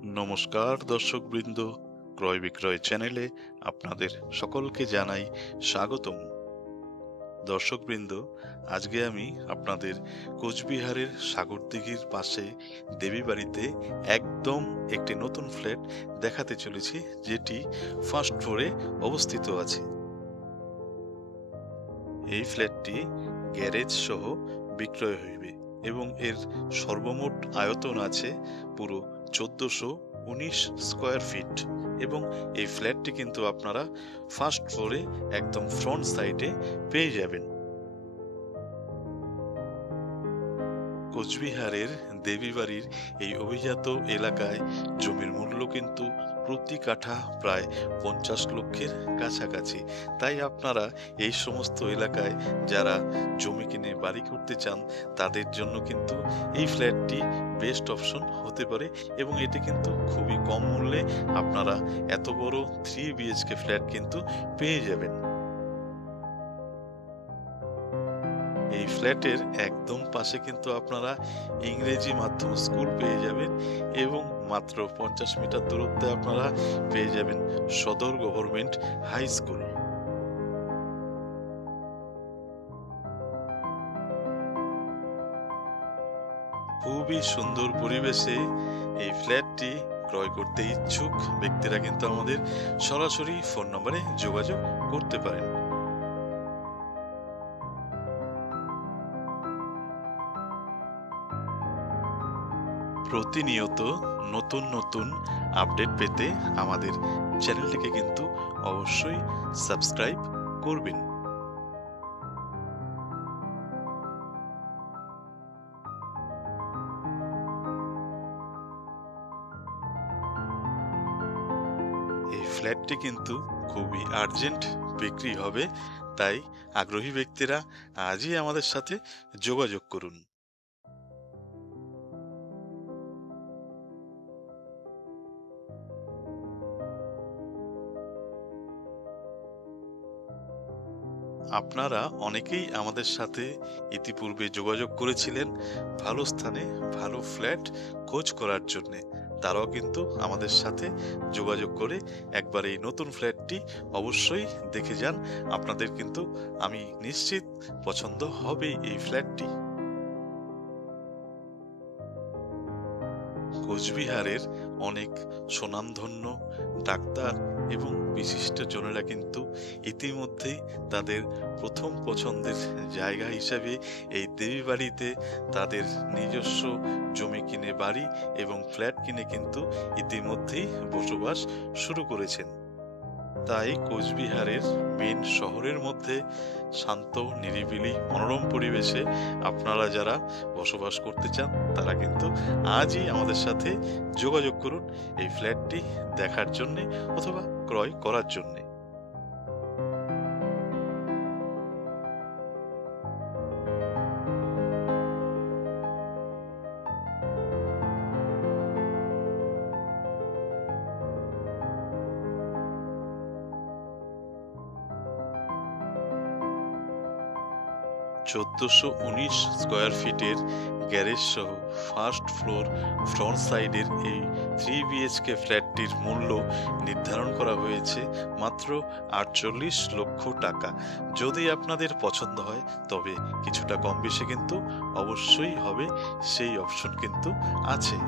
নমস্কার দর্শকবৃন্দ, ক্রয় বিক্রয় চ্যানেলে আপনাদের সকলকে জানাই স্বাগতম। দর্শকবৃন্দ, আজকে আমি আপনাদের কোচবিহারের সাগরদিঘির পাশে দেবীবাড়িতে একদম একটি নতুন ফ্ল্যাট দেখাতে চলেছি, যেটি ফার্স্ট ফ্লোরে অবস্থিত আছে। এই ফ্ল্যাটটি গ্যারেজ সহ বিক্রয় হইবে এবং এর সর্বমোট আয়তন আছে পুরো 1419 স্কোয়ার ফিট এবং এই ফ্ল্যাটটি কিন্তু আপনারা ফার্স্ট ফ্লোরে একদম ফ্রন্ট সাইডে পেয়ে যাবেন। কোচবিহারের দেবীবাড়ির এই অভিজাত এলাকায় জমির মূল্য কিন্তু প্রতি কাঠা প্রায় 50 লক্ষের কাছাকাছি। তাই আপনারা এই সমস্ত এলাকায় যারা জমি কিনে বাড়ি করতে চান তাদের জন্য কিন্তু এই ফ্ল্যাটটি বেস্ট অপশন হতে পারে এবং এটি কিন্তু খুবই কম মূল্যে আপনারা এত বড় 3 বিএইচকে ফ্ল্যাট কিন্তু পেয়ে যাবেন। এই ফ্ল্যাটের একদম পাশে কিন্তু আপনারা ইংরেজি মাধ্যম স্কুল পেয়ে যাবেন এবং মাত্র 50 মিটার দূরত্বে আপনারা পেয়ে যাবেন সদর গভর্নমেন্ট হাই স্কুল। খুবই সুন্দর পরিবেশে এই ফ্ল্যাটটি ক্রয় করতে ইচ্ছুক ব্যক্তিরা কিন্তু আমাদের সরাসরি ফোন নম্বরে যোগাযোগ করতে পারেন। প্রতিনিয়ত নতুন নতুন আপডেট পেতে আমাদের চ্যানেলটিকে কিন্তু অবশ্যই সাবস্ক্রাইব করবেন। এই ফ্ল্যাটটি কিন্তু খুবই আর্জেন্ট বিক্রি হবে, তাই আগ্রহী ব্যক্তিরা আজই আমাদের সাথে যোগাযোগ করুন। আপনারা অনেকেই আমাদের সাথে ইতিপূর্বে যোগাযোগ করেছিলেন ভালো স্থানে ভালো ফ্ল্যাট খোঁজ করার জন্যে। তারাও কিন্তু আমাদের সাথে যোগাযোগ করে একবার এই নতুন ফ্ল্যাটটি অবশ্যই দেখে যান। আপনাদের কিন্তু আমি নিশ্চিত পছন্দ হবে এই ফ্ল্যাটটি। কোচবিহারের অনেক স্বনামধন্য ডাক্তার এবং বিশিষ্ট জনেরা কিন্তু ইতিমধ্যেই তাদের প্রথম পছন্দের জায়গা হিসাবে এই দেবী বাড়িতে তাদের নিজস্ব জমি কিনে বাড়ি এবং ফ্ল্যাট কিনে কিন্তু ইতিমধ্যেই বসবাস শুরু করেছেন। তাই কোচবিহারের মেন শহরের মধ্যে শান্ত নিরিবিলি মনোরম পরিবেশে আপনারা যারা বসবাস করতে চান তারা কিন্তু আজই আমাদের সাথে যোগাযোগ করুন এই ফ্ল্যাটটি দেখার জন্যে অথবা ক্রয় করার জন্যে। 1419 স্কোয়ার ফিটের গ্যারেজ সহ ফার্স্ট ফ্লোর ফ্রন্ট সাইডের এই 3 বিএইচকে ফ্ল্যাটটির মূল্য নির্ধারণ করা হয়েছে মাত্র 48 লক্ষ টাকা। যদি আপনাদের পছন্দ হয় তবে কিছুটা কম বেশি কিন্তু অবশ্যই হবে, সেই অপশন কিন্তু আছে।